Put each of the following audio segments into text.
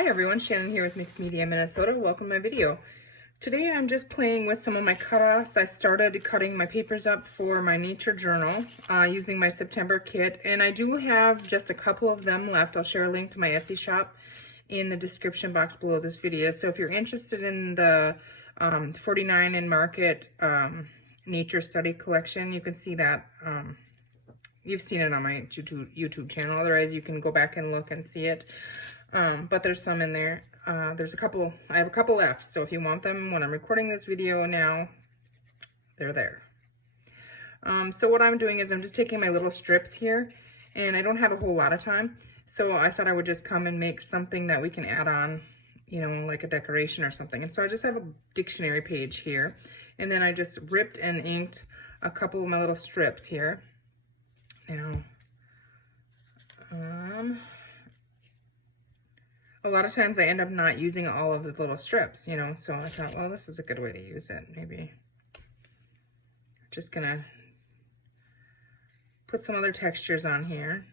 Hi everyone, Shannon here with Mixed Media Minnesota. Welcome to my video. Today I'm just playing with some of my cutoffs. I started cutting my papers up for my nature journal using my September kit, and I do have just a couple of them left. I'll share a link to my Etsy shop in the description box below this video. So if you're interested in the 49 in Market nature study collection, you can see that. You've seen it on my YouTube channel. Otherwise, you can go back and look and see it. But there's some in there. There's a couple. I have a couple left. So if you want them when I'm recording this video now, they're there. So what I'm doing is I'm just taking my little strips here, and I don't have a whole lot of time. So I thought I would just come and make something that we can add on, you know, like a decoration or something. And so I just have a dictionary page here. And then I just ripped and inked a couple of my little strips here. Now, a lot of times I end up not using all of the little strips, you know, so I thought, well, this is a good way to use it. Maybe just gonna put some other textures on here.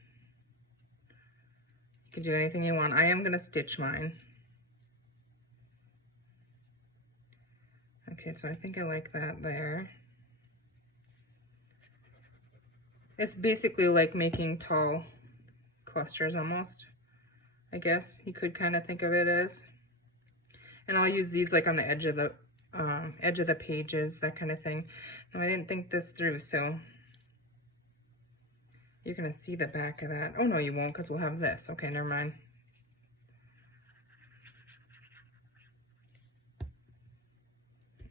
You can do anything you want. I am gonna stitch mine. Okay, so I think I like that there. It's basically like making tall clusters almost, I guess you could kind of think of it as. And I'll use these like on the edge of the pages, that kind of thing. And I didn't think this through, so you're gonna see the back of that. Oh no, you won't, because we'll have this. Okay, never mind.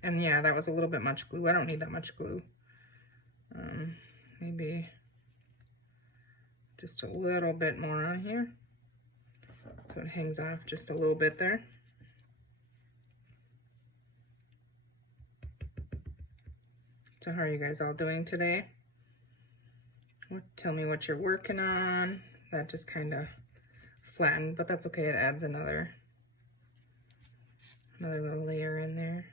And yeah, that was a little bit much glue. I don't need that much glue. Maybe just a little bit more on here, so it hangs off just a little bit there. So how are you guys all doing today? Tell me what you're working on. That just kind of flattened, but that's okay. It adds another little layer in there.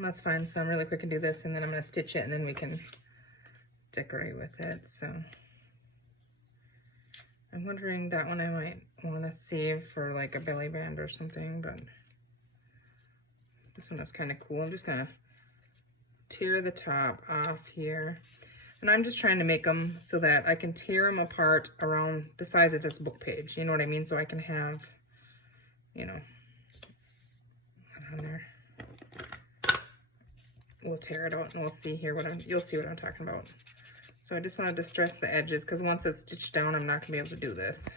That's fine. So I'm really quick and do this, and then I'm going to stitch it, and then we can decorate with it. So I'm wondering, that one I might want to save for like a belly band or something, but this one is kind of cool. I'm just going to tear the top off here, and I'm just trying to make them so that I can tear them apart around the size of this book page. You know what I mean? So I can have, you know, on there. We'll tear it out and we'll see here you'll see what I'm talking about. So I just want to distress the edges, because once it's stitched down, I'm not going to be able to do this.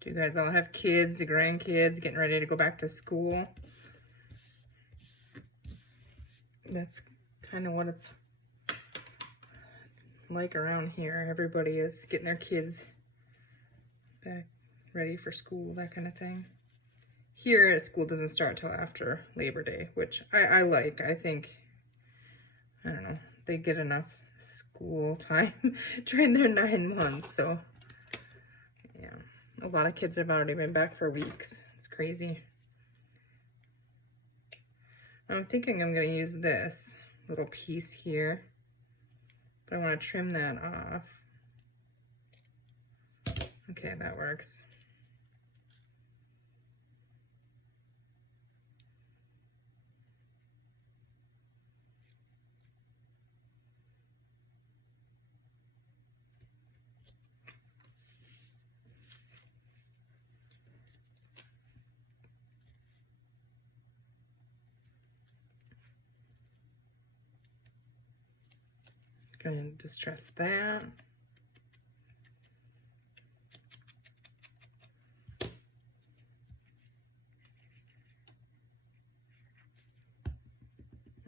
Do you guys all have kids, grandkids, getting ready to go back to school? That's kind of what it's like around here. Everybody is getting their kids back ready for school, that kind of thing. Here, school doesn't start till after Labor Day, which I like. I think, I don't know, they get enough school time during their 9 months. So yeah, a lot of kids have already been back for weeks. It's crazy. I'm thinking I'm going to use this little piece here, but I want to trim that off. Okay, that works. Going to distress that.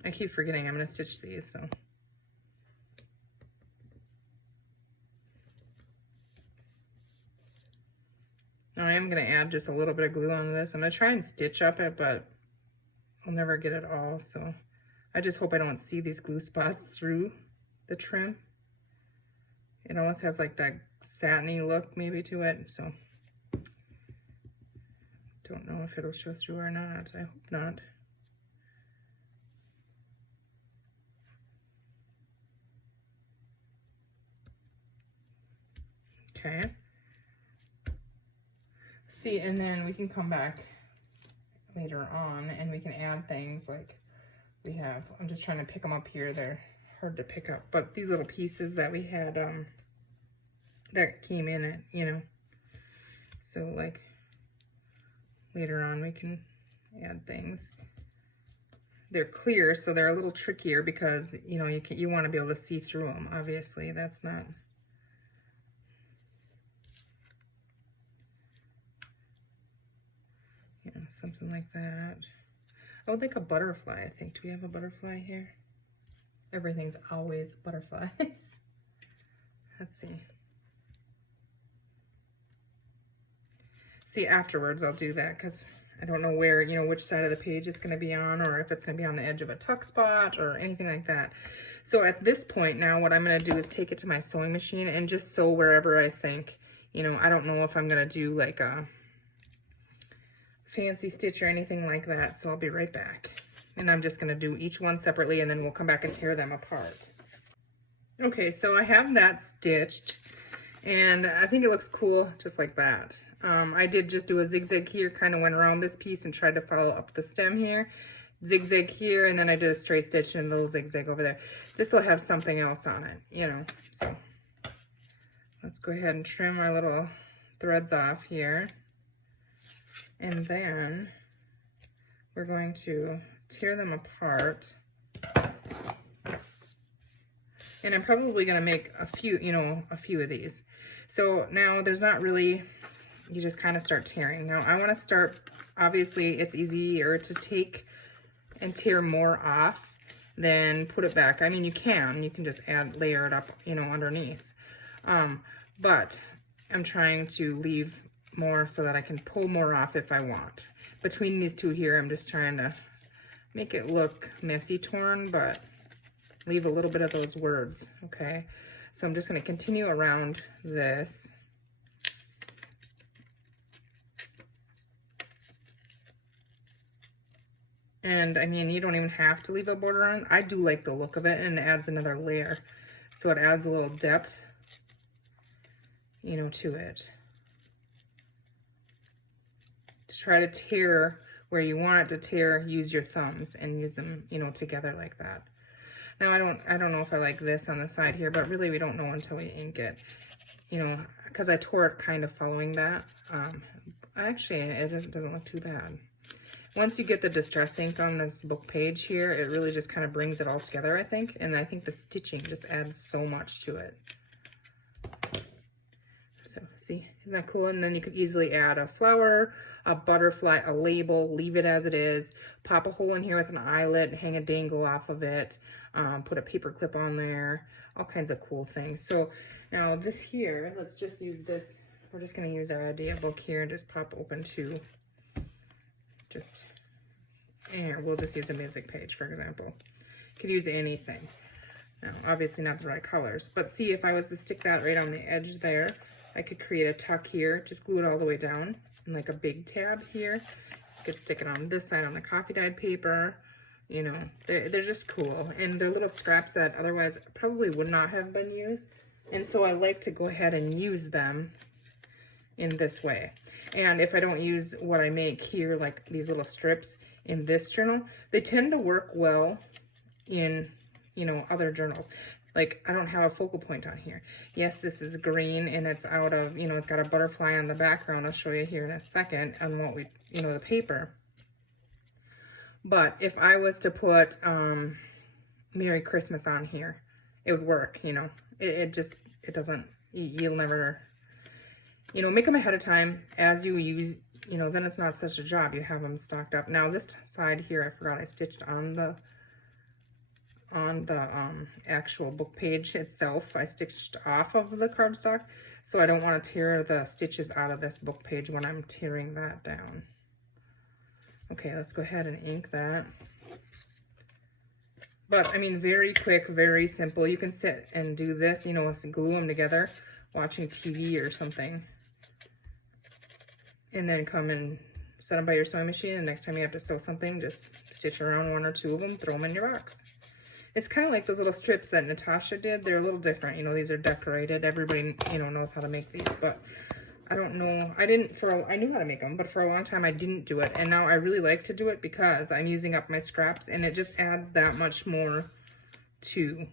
I keep forgetting I'm going to stitch these, so. Now I am going to add just a little bit of glue on this. I'm going to try and stitch up it, but I'll never get it all, so I just hope I don't see these glue spots through the trim. It almost has like that satiny look maybe to it, so Don't know if it'll show through or not. I hope not. Okay. See, and then we can come back later on and we can add things like we have. I'm just trying to pick them up here. They're hard to pick up, but these little pieces that we had that came in it, you know. So like later on we can add things. They're clear, so they're a little trickier because, you know, you want to be able to see through them. Obviously, that's not. You know, something like that. I would like a butterfly, I think. Do we have a butterfly here? Everything's always butterflies. Let's see. See, afterwards I'll do that because I don't know where, you know, which side of the page it's going to be on, or if it's going to be on the edge of a tuck spot or anything like that. So at this point now, what I'm going to do is take it to my sewing machine and just sew wherever I think. You know, I don't know if I'm going to do like a fancy stitch or anything like that, so I'll be right back. And I'm just going to do each one separately, and then we'll come back and tear them apart. Okay, so I have that stitched, and I think it looks cool just like that. I did just do a zigzag here, kind of went around this piece and tried to follow up the stem here, zigzag here, and then I did a straight stitch and a little zigzag over there. This will have something else on it, you know. So let's go ahead and trim our little threads off here, and then we're going to tear them apart. And I'm probably going to make a few, you know, a few of these. So now there's not really, you just kind of start tearing. Now I want to start, obviously it's easier to take and tear more off than put it back. I mean, you can just layer it up, you know, underneath. But I'm trying to leave more so that I can pull more off if I want. Between these two here, I'm just trying to make it look messy torn, but leave a little bit of those words, okay? So I'm just going to continue around this. And I mean, you don't even have to leave a border on. I do like the look of it, and it adds another layer. So it adds a little depth, you know, to it. To try to tear where you want it to tear, use your thumbs and use them, you know, together like that. Now I don't know if I like this on the side here, but really we don't know until we ink it, you know, because I tore it kind of following that. Actually, it doesn't look too bad. Once you get the distress ink on this book page here, it really just kind of brings it all together, I think. And I think the stitching just adds so much to it. So see, isn't that cool? And then you could easily add a flower, a butterfly, a label, leave it as it is, pop a hole in here with an eyelet, hang a dangle off of it, put a paper clip on there, all kinds of cool things. So now this here, let's just use this. We're just going to use our idea book here and just pop open to just, here, we'll just use a music page, for example. Could use anything. Now, obviously not the right colors, but see, if I was to stick that right on the edge there, I could create a tuck here, just glue it all the way down, and like a big tab here. You could stick it on this side on the coffee dyed paper. You know, they're just cool, and they're little scraps that otherwise probably would not have been used. And so I like to go ahead and use them in this way. And if I don't use what I make here, like these little strips in this journal, they tend to work well in, you know, other journals. Like, I don't have a focal point on here. Yes, this is green, and it's out of, you know, it's got a butterfly on the background. I'll show you here in a second on what we, you know, the paper. But if I was to put Merry Christmas on here, it would work, you know. It doesn't, you'll never, you know, make them ahead of time as you use, you know, then it's not such a job. You have them stocked up. Now this side here, I forgot I stitched on the actual book page itself. I stitched off of the cardstock, so I don't want to tear the stitches out of this book page when I'm tearing that down. Okay, let's go ahead and ink that. But I mean, very quick, very simple. You can sit and do this, you know, glue them together, watching TV or something, and then come and set them by your sewing machine, and next time you have to sew something, just stitch around 1 or 2 of them, throw them in your box. It's kind of like those little strips that Natasha did. They're a little different. You know, these are decorated. Everybody, you know, knows how to make these, but I don't know. I knew how to make them, but for a long time I didn't do it. And now I really like to do it because I'm using up my scraps, and it just adds that much more to,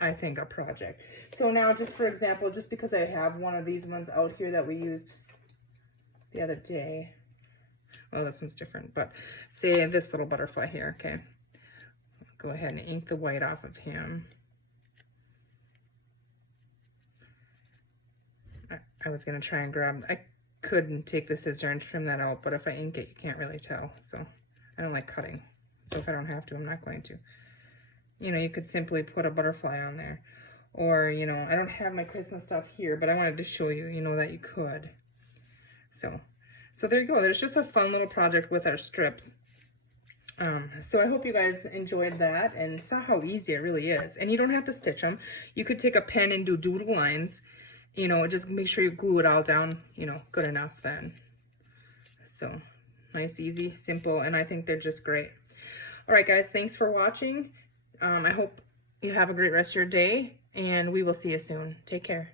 I think, a project. So now, just for example, just because I have one of these ones out here that we used the other day. Well, this one's different, but say this little butterfly here, okay? Go ahead and ink the white off of him. I was going to try and grab, I couldn't take the scissor and trim that out, but if I ink it, you can't really tell. So I don't like cutting. So if I don't have to, I'm not going to. You know, you could simply put a butterfly on there. Or, you know, I don't have my Christmas stuff here, but I wanted to show you, you know, that you could. So there you go. There's just a fun little project with our strips. So I hope you guys enjoyed that and saw how easy it really is. And you don't have to stitch them. You could take a pen and do doodle lines. You know, just make sure you glue it all down, you know, good enough then. So, nice, easy, simple, and I think they're just great. All right, guys, thanks for watching. I hope you have a great rest of your day, and we will see you soon. Take care.